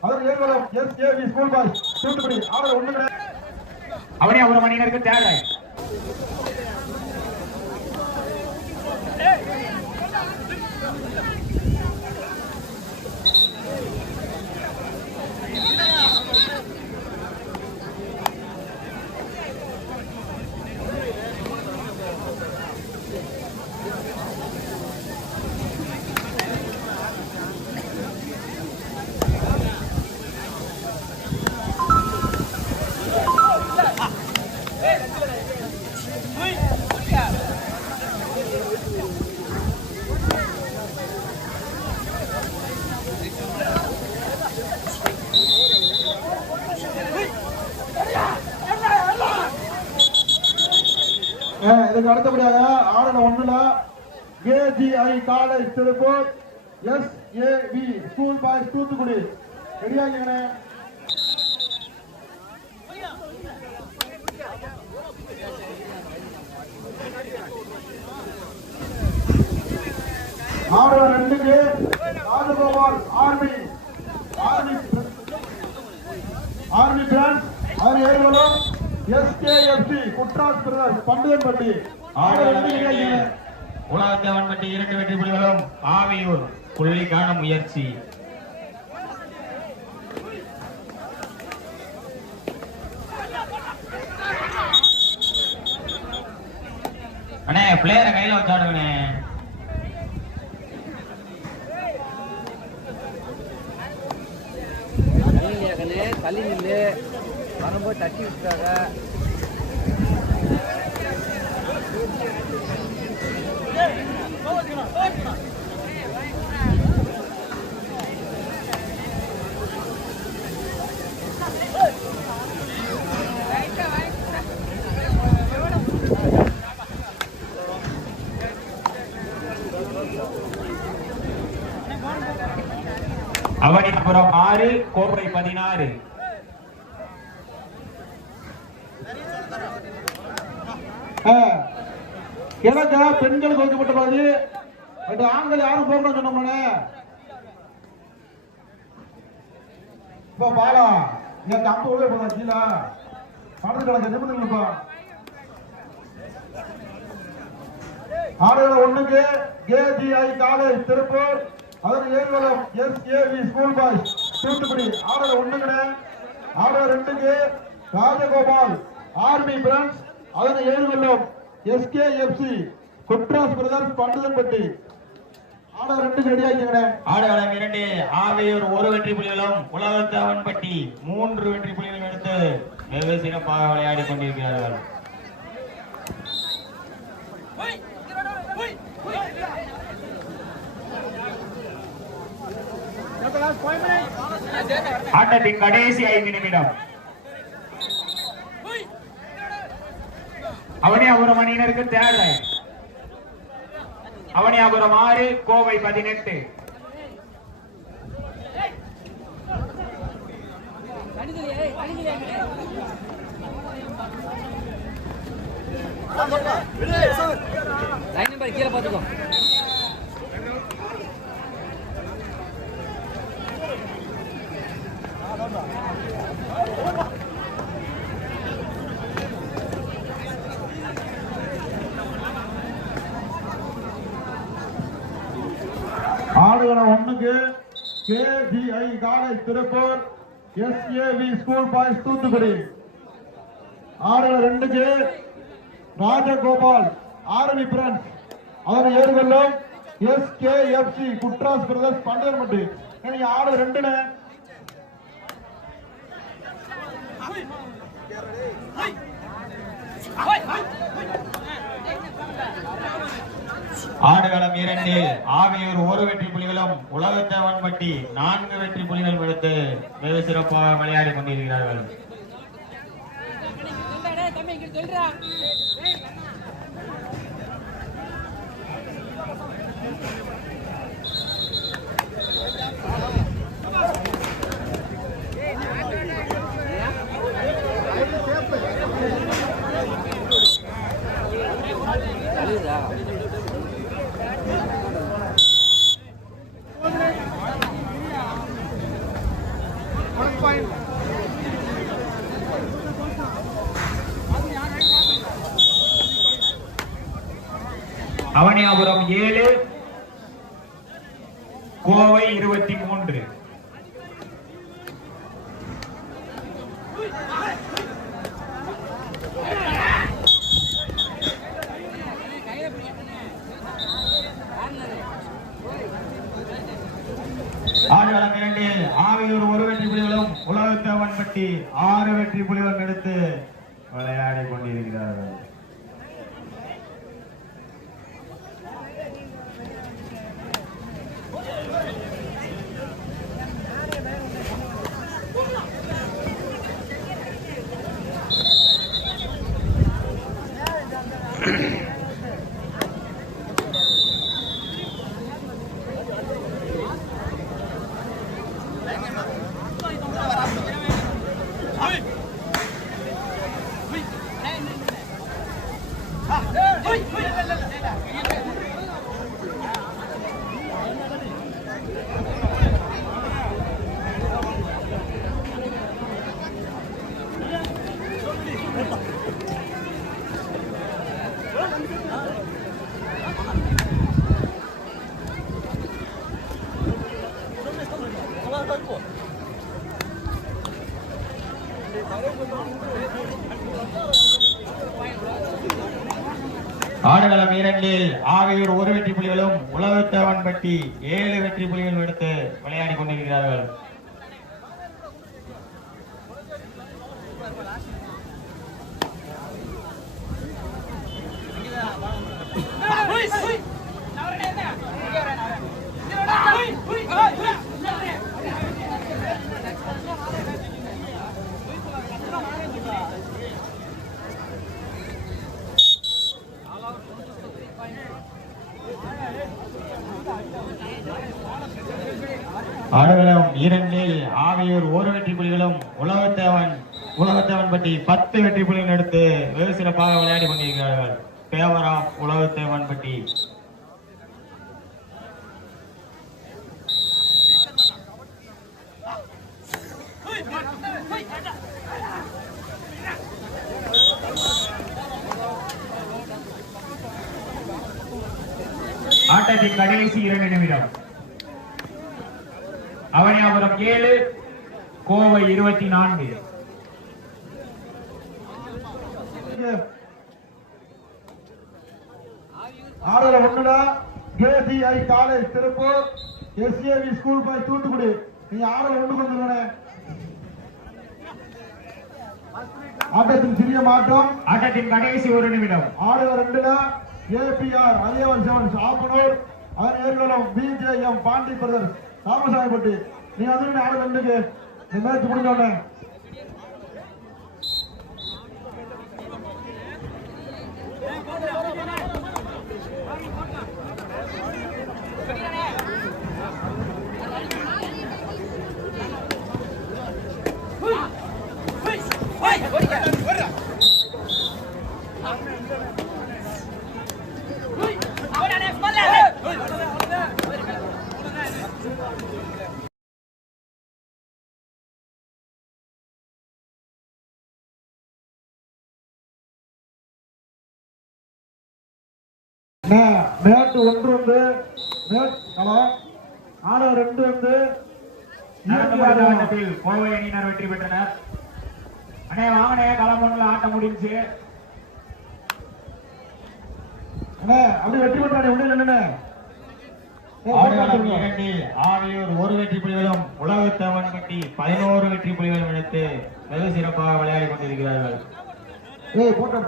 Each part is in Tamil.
Our ஏர்வலம் S A V school boys Thoothukudi order ஒண்ணு கிடையாது அவனே ஒரு மணியினருக்கு தேவை அஹ் இதுக்கு அடுத்தபடியாக ஆர்டர் ஒண்ணுல காலை Tiruppur S A V school boys Thoothukudi. ரெடியாங்க ஆர்டர் ரெண்டுக்கு Rajagopal army. Army army friends அவர் ஏறுகளும் எஸ்கேஎஃப்சி குட்ராஸ் பிரதர்ஸ் பண்டிதன்பட்டி ஆர்டர் ரெண்டு உலகத்தேவன் பற்றி இரண்டு வெற்றி புலிகளும் ஆவியூர் புள்ளி காண முயற்சி. அண்ணே பிளேயரை கையில வச்சாடுங்கண்ணே தள்ளி கண்ணு தள்ளி நில்லு. வரும்போது தட்டி விட்டுறாங்க ஆறு கோப்பை பதினாறு கிழக்க பெண்களுக்கு வைக்கப்பட்ட பாதி ஆண்கள் யாரும் போகணும்னு சொன்னோம்னே இப்போ பாலா எங்க அம்பு உள்ள போதா கீழே படத்து கிடக்க நிமிடங்கள்ப்பா ஆடுகள ஒண்ணுக்கு கேஜிஐ காலேஜ் திருப்பூர் அதன் ஏர்வலம் S AV school boys Thoothukudi ஆடுகள ஒண்ணுங்கட. ஆடுகள ரெண்டுக்கு ராஜகோபால் ஆர்மி பிரான்ஸ் அதன் ஏர்வலம் எஸ்கேஎஃப்சி குட்ராஸ் பிரதர்ஸ் பண்டுதன்பட்டி. ஆடுகள ரெண்டுக்கு ரெடி ஆகிக்கங்கண்ணே ஆடுகளம் இரண்டு ஆவியூர் ஒரு வெற்றி புலிகளும் உலகத்தவன்பட்டி மூன்று வெற்றி புலிகளும் எடுத்து வெகு சிறப்பாக விளையாடி கொண்டிருக்கிறார்கள். ஆட்டத்தின் கடைசி ஐந்து நிமிடம். அவனியாபுரம் அணியினருக்கு தேவை அவனியாபுரம் ஆறு கோவை பதினெட்டு. லைன் நம்பர் கீழே பார்த்துக்கோ. ஆடுகளம் ஒண்ணுக்கு KGI college Tiruppur SAV school boys Thoothukudi. ஆடுகளம் ரெண்டுக்கு ராஜகோபால் ஆர்மி பிரான்ஸ் அவர் ஏறுகொள்ளும் எஸ்கேஎஃப்சி குட்ராஸ் பிரதர்ஸ் பண்டர்மட்டி. நீங்க ஆடு ரெண்டுன்னு ஆடுகளம் இரண்டு ஆவியூர் ஒரு வெற்றி புலிகளும் உலகத்தேவன்பட்டி நான்கு வெற்றி புலிகள் எடுத்து வெகு சிறப்பாக விளையாடி கொண்டிருக்கிறார்கள். ஏழு. கோவை இருபத்தி மூன்று. ஆடுகளம் இரண்டில் ஆவியூர் ஒரு வெற்றி பிரிவுகளும் உலகத்தவன்பட்டி ஆறு வெற்றி புலிகளும் எடுத்து விளையாடி கொண்டிருக்கிறார்கள் ஆடுகள இரண்டில் ஆவியூர் ஒரு வெற்றி புலிகளும் உலகத்தவன்பட்டி ஏழு வெற்றி புலிகளும் எடுத்து விளையாடி கொண்டிருக்கிறார்கள் ஆடுகளம் இரண்டில் ஆவியூர் ஒரு வெற்றி புலிகளும் உலகத்தேவன் உலகத்தேவன் பற்றி பத்து வெற்றி புலிகள் எடுத்து வெகு சிறப்பாக விளையாடி கொண்டிருக்கிறார்கள். பேவரா உலகத்தேவன் பற்றி. ஆட்டத்தின் கடைசி இரண்டு நிமிடம். அவனியாபுரம் ஏழு கோவை இருபத்தி நான்கு. ஆடுகளம் ஒண்ணுடா. KCI college Tiruppur SAV school boy Thoothukudi. நீங்க ஆடுகளம் ஒண்ணு வந்துருவனே ஆட்டத்தின் சிறிய மாற்றம். ஆட்டத்தின் கடைசி ஒரு நிமிடம். ஆடுகளம் ரெண்டுல ஏபிஆர் அரியவன் செவன் சாப்பனூர். அதன் ஏற்கனவே பிஜேஎம் பாண்டி பிரதர்ஸ் ராமசாமிப்பட்டி நீ வந்து ஆடு ரெண்டுக்கு இந்த மேட்ச் முடிஞ்ச உடனே மேட்டு ஒன்று வந்து ஆடு ரெண்டு வந்து கோவை அணியினர் வெற்றி பெற்றனர். அண்ணே வாங்கனே களம் ஒண்ணுல ஆட்டம் முடிஞ்சு. அண்ணா அப்படி வெற்றி பெற்றானே ஒண்ணு இல்லைண்ணே ஆடுகளம் இரண்டில் ஆவியூர் ஒரு வெற்றி புலிகளும் உலகத்தவன் பற்றி பதினோரு வெற்றி புலிகளும் எடுத்து வெகு சிறப்பாக விளையாடி கொண்டிருக்கிறார்கள். போட்டோ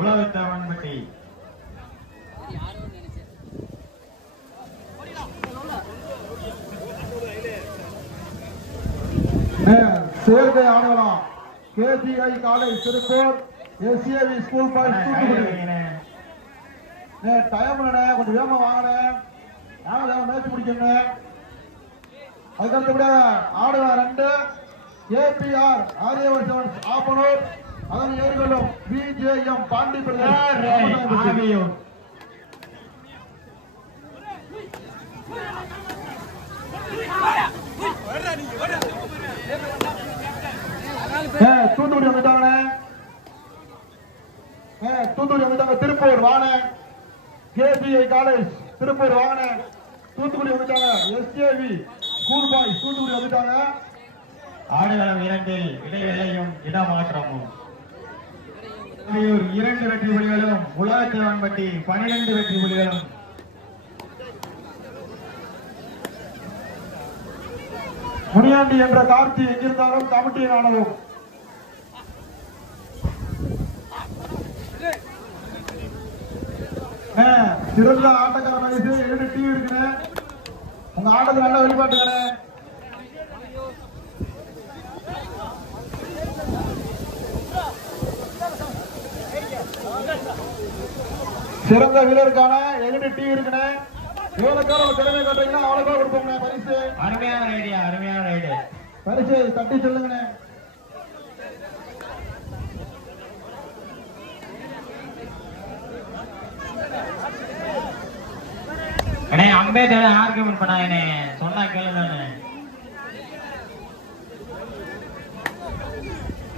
உலகத்தவன் பற்றி சேர்க்கை ஆடலாம். KCI college Tiruppur. SAV school boys Thoothukudi. Time கொஞ்சம் வேகமா யாரும் வேகம் மேட்ச் முடிக்கணும் அதுக்கடுத்தபடி ஆடுவா ரெண்டு. ஏபிஆர் செவன்ஸ் ஆப்பனூர் அதன் ஏற்கனவே பிஜேஎம் பாண்டி ஏ, தூத்துக்குடி வந்துட்டாங்கண்ணே. அஹ், தூத்துக்குடி வந்துட்டாங்க திருப்பூர் வாங்க கேபிஐ காலேஜ் திருப்பூர் வாங்க தூத்துக்குடி வந்துட்டாங்க எஸ்ஏவி ஸ்கூல் பாய்ஸ் தூத்துக்குடி வந்துட்டாங்க. ஆடுகளம் இரண்டில் இடைவேளையும் இடமாற்றமும். இரண்டு வெற்றி புலிகளும் உலகத்தேவன்பட்டி பனிரெண்டு வெற்றி புலிகளும். முனியாண்டி என்ற கார்த்தி எங்கிருந்தாலும் கமிட்டியில் ஆனதும். சிறந்த ஆட்டக்கார வயசு இரண்டு டீம் இருக்குண்ணே உங்க ஆட்டத்தை நல்லா வெளிப்பாட்டுங்கண்ணே சிறந்த வீரருக்கான எங்கிட்ட டீ இருக்குண்ணே. பேர் உங்க திறமை காட்டுறீங்கன்னா பேர் கொடுப்போம்ண்ணே பரிசு. அருமையான ஐடியா அருமையான ஐடியா பரிசு தட்டி சொல்லுங்கண்ணே. அண்ணே அம்பேத்கர் ஆர்குமெண்ட் பண்ணாங்கண்ணே சொன்னா கேளுங்கண்ணே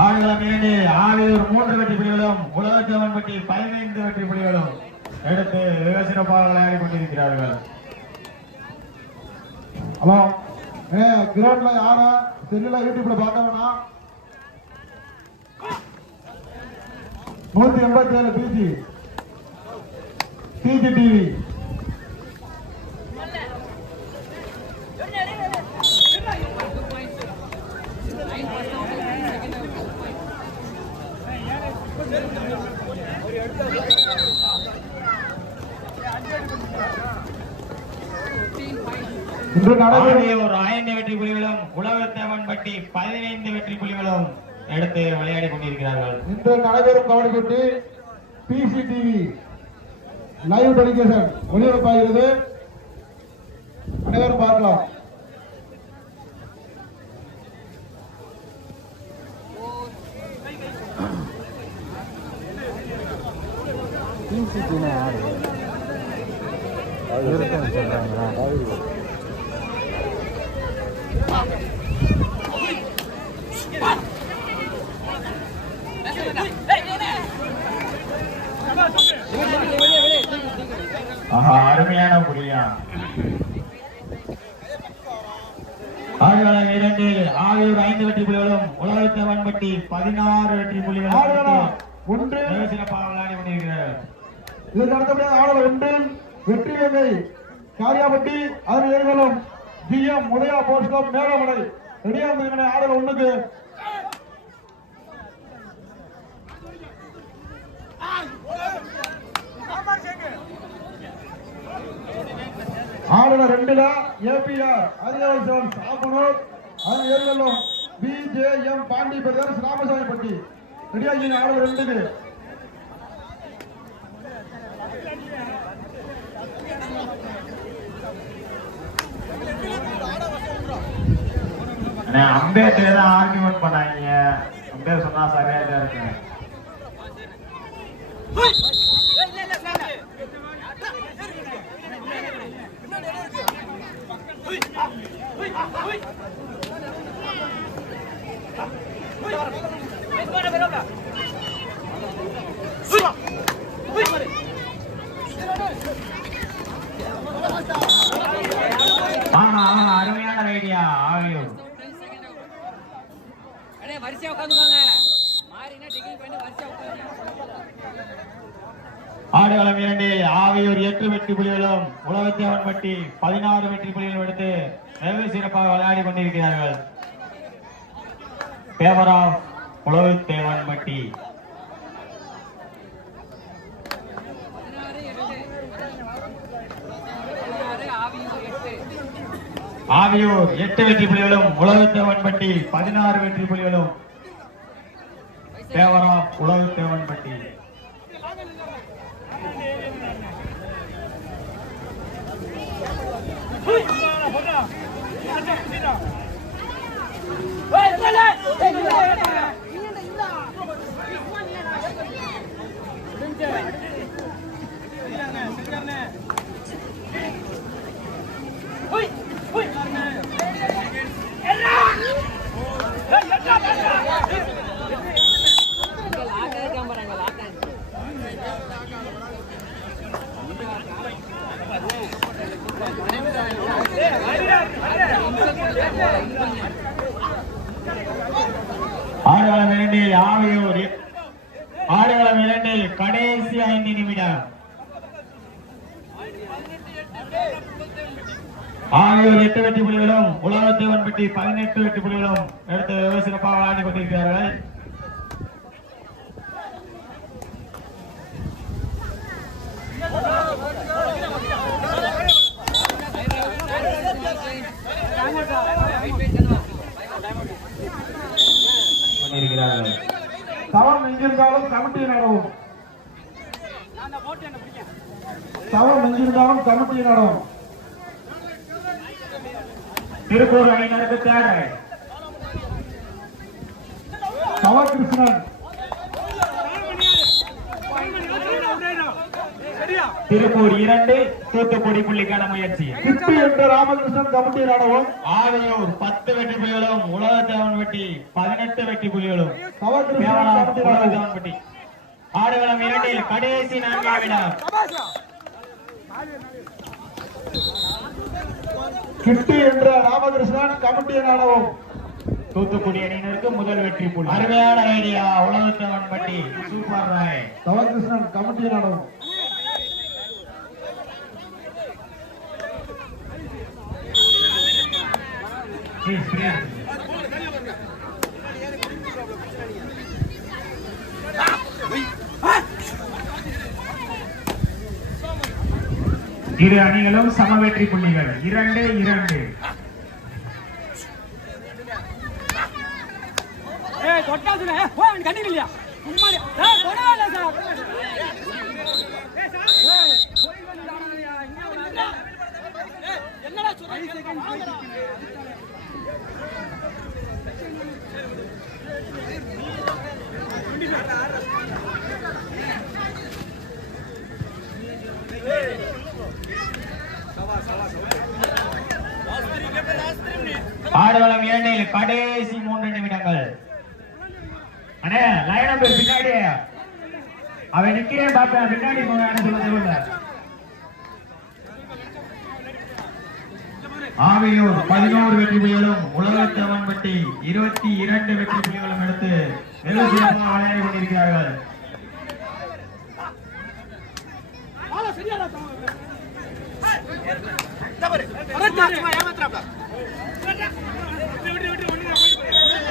ஆடுகளம் இரண்டு ஆவியூர் மூன்று வெற்றி புலிகளும் உலகத்தேவன்பட்டி பதினைந்து வெற்றி புலிகளும் எடுத்து வெகு சிறப்பாக விளையாடி கொண்டிருக்கிறார்கள் ஹலோ ஏ கிரவுண்ட்ல யாரும் தெரியல யூடியூப்ல பார்க்க வேணாம் நூத்தி எண்பத்தி ஏழு பிஜி டிவி. ஆவியூர் ஐந்து வெற்றி புலிகளும் உலகத்தேவன்பட்டி பதினைந்து வெற்றி புலிகளும் எடுத்து விளையாடி கொண்டிருக்கிறார்கள். இன்று நடைபெறும் கபடி போட்டி பிசிடிவி லைவ் டெலிகேஷன் ஒளிபரப்பாகிறது. அனைவரும் பார்க்கலாம். டீம் யாரு இருக்குன்னு சொல்றாங்களா ஆஹா அருமையான புலியா ஆடுகளம் இரண்டில் ஆவியூர் ஐந்து வெற்றி புலிகளும் உலகத்தேவன்பட்டி பதினாறு வெற்றி புலிகளும் ஒன்று. சிறப்பாக விளையாடி கொண்டிருக்கிறார்கள் இதற்கு அடுத்தபடியாக ஆடல் ஒன்றில் வெற்றி வேங்கை காரியாபட்டி அதன் ஏர்களும் GM Udhaya sports club Melamalai ரெடியா இருந்தீங்க ஆடல் ஒண்ணுக்கு ஆடல ரெண்டுல ஏபிஆர் அரியவல் செவன் சாப்பனூர் அதன் ஏர்களும் பிஜேஎம் பாண்டி பிரதர்ஸ் ராமசாமிப்பட்டி ரெடியா இருக்கீங்க ஆடல் ரெண்டுக்கு. அண்ணே, அம்பேத்கர் தான் ஆர்குமெண்ட் பண்ணாங்க அம்பேத்கர் சொன்னா சரியா தான் இருக்கு அருமையான ஐடியா ஆவியூர் அடே வரிசையா உட்காந்துக்கோங்க. மாறினா டிகிரி பண்ணி வரிசையா உட்காருங்க. ஆடுகளம் இரண்டில் ஆவியூர் எட்டு வெற்றி புலிகளும் உலகத்தேவன்பட்டி பதினாறு வெற்றி புலிகளும் எடுத்து வெகு சிறப்பாக விளையாடி கொண்டிருக்கிறார்கள். பேவர் ஆஃப் உலகத்தேவன்பட்டி பதினாறு எட்டு எட்டு ஆவியூர் எட்டு வெற்றி புலிகளும் உலகத்தேவன்பட்டி பதினாறு வெற்றி புலிகளும். தேவரம் ஆஃப் உலகத்தேவன்பட்டி Hey, ஆடவரவேண்டிய ஆவியோர் ஆடுகளம் இரண்டு கடைசி ஐந்து நிமிடம். ஆகியோர் எட்டு வெட்டி புலிகளும் உலகத்தேவன் பற்றி பதினெட்டு வெட்டி புலிகளும் எடுத்து சிறப்பாக விளையாடி கொண்டிருக்கிறார்கள். கொண்டிருக்கிறார்கள் தவம் எங்கிருந்தாலும் கமிட்டி நடவும். தவம் எங்கிருந்தாலும் கமிட்டி நடவும். திருப்பூர் அணியினருக்கு தேவை தவகிருஷ்ணன் திருப்பூர் இரண்டு தூத்துக்குடி புள்ளிக்கான முயற்சி. கிட்டி என்ற ராமகிருஷ்ணன் கமிட்டி நடவும் ஆவையூர் பத்து வெற்றி புள்ளிகளும் உலகத்தேவன் வெட்டி பதினெட்டு நடவும் உலகத்தேவன் வெட்டி. ஆடுகளம் இரண்டில் கடைசி நான்காம் இடம் கிட்டி என்ற ராமகிருஷ்ணன் கமிட்டி நடவும் தூத்துக்குடி அணியினருக்கு முதல் வெற்றி புள்ளி அருமையான ஐடியா உலகத்தேவன் பட்டி சூப்பர் ராய். தவகிருஷ்ணன் கமிட்டி நடவும் இரு அணிகளும் சம வெற்றி புள்ளிகள். இரண்டு இரண்டு. என்னடா ஆடுகளம் ஏழையில் கடைசி மூன்று நிமிடங்கள். அண்ணே லயனம் பின்னாடி அவன் நிக்கிறேன் பாப்பேன் பின்னாடி போங்க சொல்ல சொல்லுங்க. ஆவியூர் பதினோரு வெற்றி புலிகளும் உலகத்தவன் பட்டி இருபத்தி இரண்டு வெற்றி புலிகளும் எடுத்து வெகு சிறப்பாக விளையாடி கொண்டிருக்கிறார்கள்.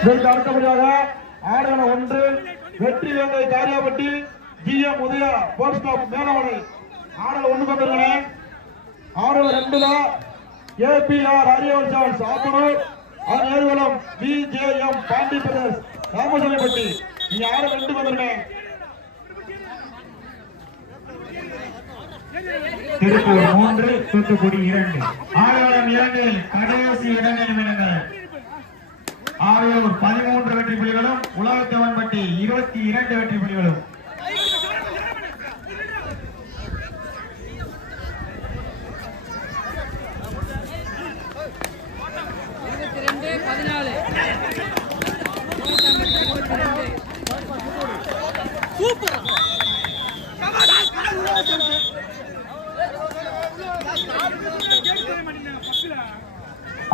இதற்கு அடுத்தபடியாக ஒன்று வெற்றி வேங்கை Kariyapatti G M Udaya post ஆஃப் மேலமலை ஆடல் ஒன்று வந்துருக்கேன் ஆடல் ரெண்டுல ஏபிஆர் அரியவன் சான்ஸ் ஆப்பனூர் அதன் ஏர்வலம் பிஜேஎம் பாண்டி பிரதர்ஸ் ராமசாமிப்பட்டி. நீங்க யாரும் ரெண்டு வந்துருக்கேன் திருப்பூர் மூன்று தூத்துக்குடி இரண்டு. ஆடுகளம் இரண்டில் கடைசி இடங்கள் நிமிடங்கள். ஆவியூர் பதிமூன்று வெற்றி புலிகளும் உலகத்தவன்பட்டி இருபத்தி இரண்டு வெற்றி புலிகளும் இருபத்தி ரெண்டு பதினாலு இருபத்தி ரெண்டு சூப்பர்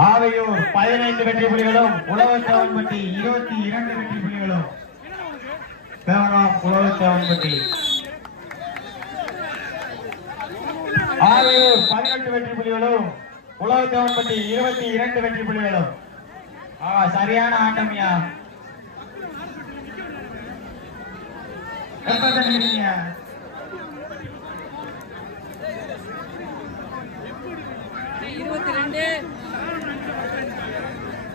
ஆவையூர் பதினைந்து வெற்றி புலிகளும் உலகத்தவன் இருபத்தி இரண்டு வெற்றி புலிகளும். தேவராம் உலகத்தவன் பட்டி. ஆவையூர் பதினெட்டு வெற்றி புலிகளும் உலகத்தவன் பட்டி இருபத்தி இரண்டு வெற்றி புலிகளும். ஆ சரியான ஆட்டம்யா எப்ப ரெண்டு.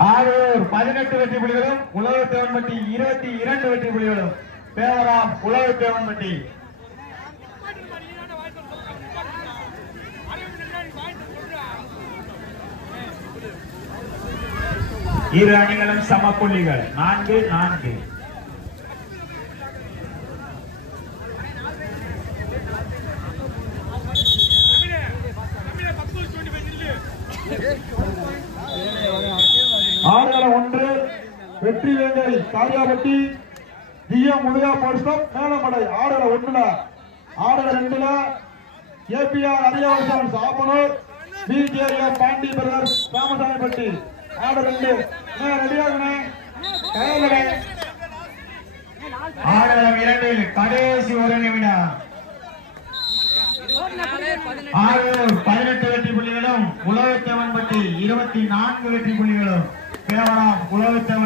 ஆரூர் பதினெட்டு வெற்றி புலிகளும் உலகத்தேவன்பட்டி இருபத்தி இரண்டு வெற்றி புலிகளும் பேவராம் உலகத்தேவன்பட்டி இரு அணிகளும் சம புள்ளிகள். நான்கு நான்கு ஆடுகள ஒன்று வெற்றி வேங்கை காரியாபட்டி ஜி எம் உதயா போர்ஸ்டம் மேலமடை ஆடல ஒண்ணுல. ஆடல ரெண்டுல. APR Ariyavan Sappanur. Appanur BJM Pandi brothers Ramasamipatti. ஆடு ரெண்டு. ரெடியாகண்ணே ஆடலம் இரண்டில் கடைசி ஒரு நிமிடம். ஆரூர் பதினெட்டு வெற்றி புள்ளிகளும் உலகத்தேவன்பட்டி இருபத்தி நான்கு வெற்றி புள்ளிகளும். பேவராம் உலகத்தேவன்